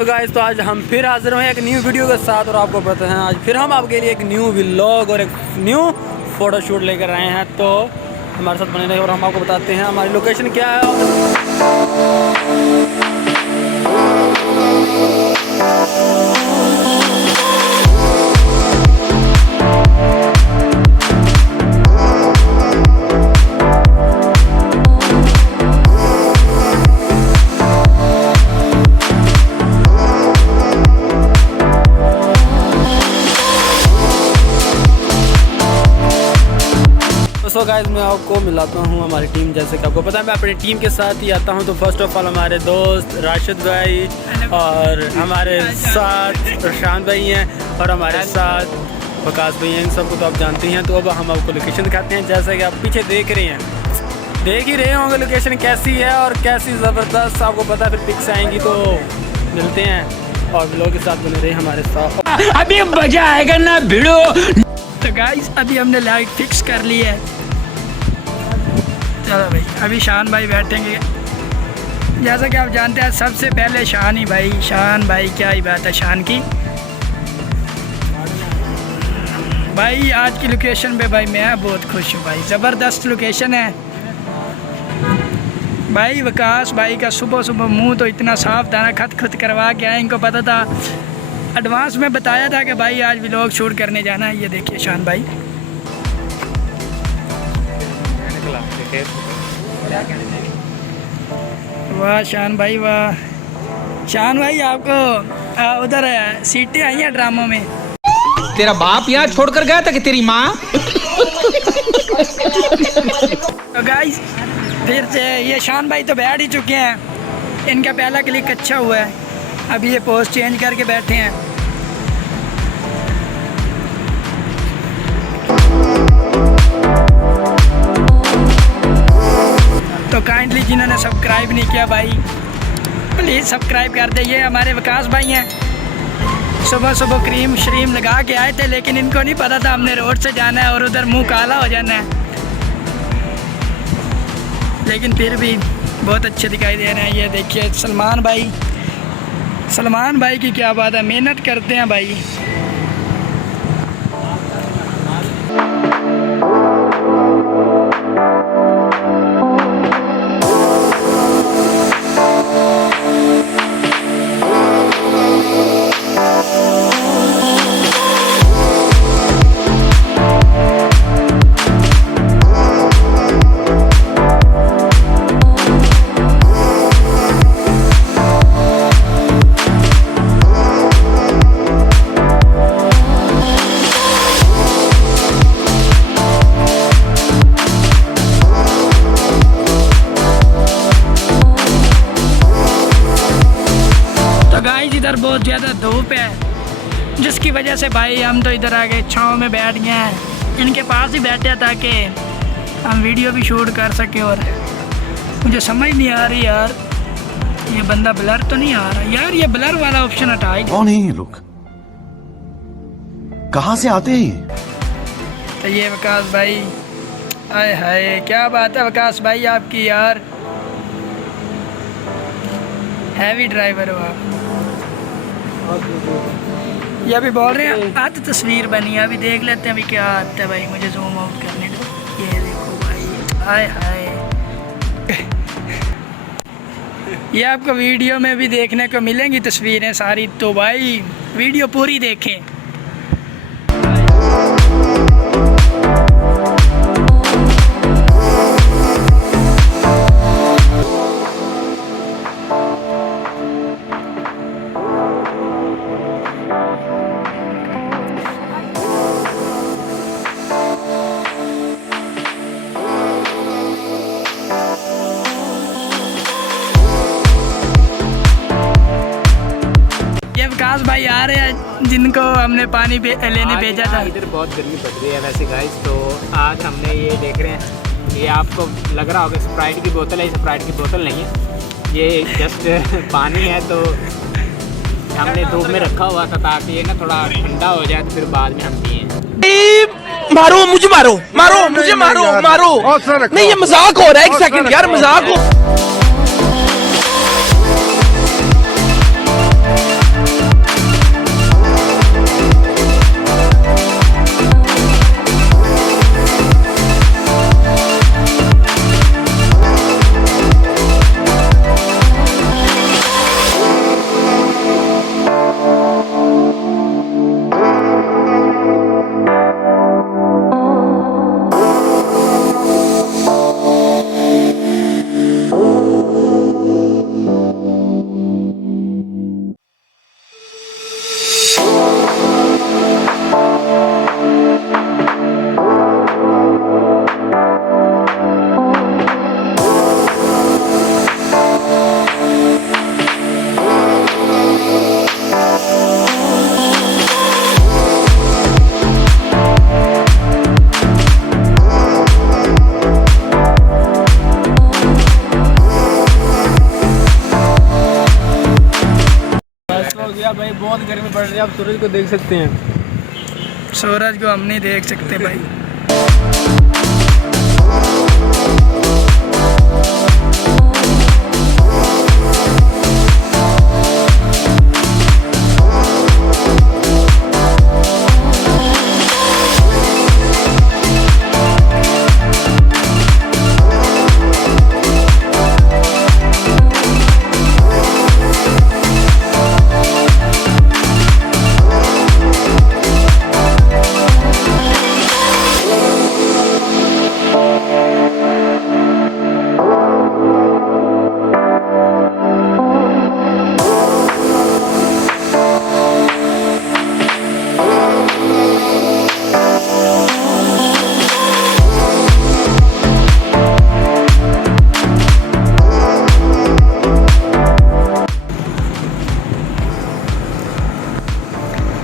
तो गाइस, तो आज हम फिर हाजिर हुए एक न्यू वीडियो के साथ और आपको पता है आज फिर हम आपके लिए एक न्यू व्लॉग और एक न्यू फोटोशूट लेकर आए हैं। तो हमारे साथ बने रहे और हम आपको बताते हैं हमारी लोकेशन क्या है। सो गाइस, मैं आपको मिलाता हूँ हमारी टीम। जैसे कि आपको पता है मैं अपनी टीम के साथ ही आता हूँ। तो फर्स्ट ऑफ ऑल हमारे दोस्त राशिद भाई और हमारे साथ प्रशांत भाई हैं और हमारे साथ वकास भाई हैं। इन सबको तो आप जानते हैं। तो अब हम आपको लोकेशन दिखाते हैं। जैसा कि आप पीछे देख रहे हैं, देख ही रहे होंगे लोकेशन कैसी है और कैसी ज़बरदस्त। आपको पता है फिर पिक्स आएंगी तो मिलते हैं और लोगों के साथ बने रहे हमारे साथ। अभी मजा आएगा ना भिड़ो। तो गाइस, अभी हमने लाइट फिक्स कर ली है। चलो भाई, अभी शान भाई बैठेंगे। जैसा कि आप जानते हैं सबसे पहले शान ही भाई, शान भाई क्या ही बात है शान की। भाई आज की लोकेशन पे भाई मैं बहुत खुश हूँ भाई, ज़बरदस्त लोकेशन है भाई। विकास भाई का सुबह सुबह मुंह तो इतना साफ था ना, खत करवा के आए। इनको पता था, एडवांस में बताया था कि भाई आज व्लॉग शूट करने जाना है। ये देखिए शान भाई, वाह शान भाई वाह। शान भाई आपको उधर सीटें आई हैं ड्रामों में। तेरा बाप यहाँ छोड़कर गया था कि तेरी माँ। तो गाइस, फिर से ये शान भाई तो बैठ ही चुके हैं। इनका पहला क्लिक अच्छा हुआ है। अभी ये पोस्ट चेंज करके बैठे हैं। तो काइंडली जिन्होंने सब्सक्राइब नहीं किया भाई प्लीज़ सब्सक्राइब कर दे। ये हमारे विकास भाई हैं। सुबह सुबह क्रीम श्रीम लगा के आए थे, लेकिन इनको नहीं पता था हमने रोड से जाना है और उधर मुंह काला हो जाना है। लेकिन फिर भी बहुत अच्छे दिखाई दे रहे हैं। ये देखिए सलमान भाई, सलमान भाई की क्या बात है, मेहनत करते हैं भाई। इधर बहुत ज़्यादा धूप है, जिसकी वजह से भाई हम तो इधर आ गए, छाँव में बैठ गए हैं। इनके पास ही बैठे ताकि हम वीडियो भी शूट कर सकें। और मुझे समझ नहीं आ रही यार, ये बंदा ब्लर तो नहीं आ रहा यार। ये ब्लर वाला ऑप्शन हटा ही। कौन है ये लोग, कहाँ से आते हैं? तो ये विकास भाई, आए हाय क्या बात है विकास भाई आपकी यार, हैवी ड्राइवर हो आप। ये अभी बोल रहे हैं आज तस्वीर बनी है, अभी देख लेते हैं अभी क्या आता है भाई। मुझे जूम आउट करने दो। ये देखो भाई, हाय हाय। ये आपको वीडियो में भी देखने को मिलेंगी तस्वीरें सारी, तो भाई वीडियो पूरी देखें। विकास भाई आ रहे हैं, जिनको हमने पानी लेने भेजा था। इधर बहुत गर्मी पड़ रही है वैसे गाइस। तो आज हमने ये देख रहे हैं, ये आपको लग रहा होगा स्प्राइट की बोतल है। स्प्राइट की बोतल नहीं है, ये जस्ट पानी है। तो हमने धूप में रखा हुआ था ताकि ये ना थोड़ा ठंडा हो जाए, तो फिर बाद में हम पिए। मारो मुझे, मारो मारो मुझे, मारो मारो। नहीं ये मजाक हो रहा है, एक सेकंड यार, मजाक हो। हो गया भाई, बहुत गर्मी पड़ रही है। आप सूरज को देख सकते हैं। सूरज को हम नहीं देख सकते भाई।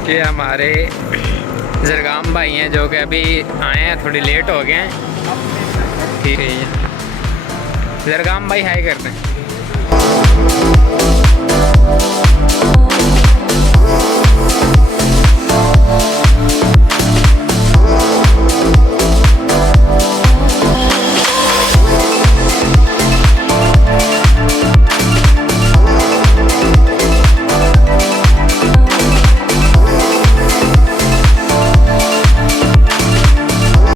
ये हमारे जरगाम भाई हैं जो कि अभी आए हैं, थोड़ी लेट हो गए हैं। ठीक है, जरगाम भाई हाय करते हैं।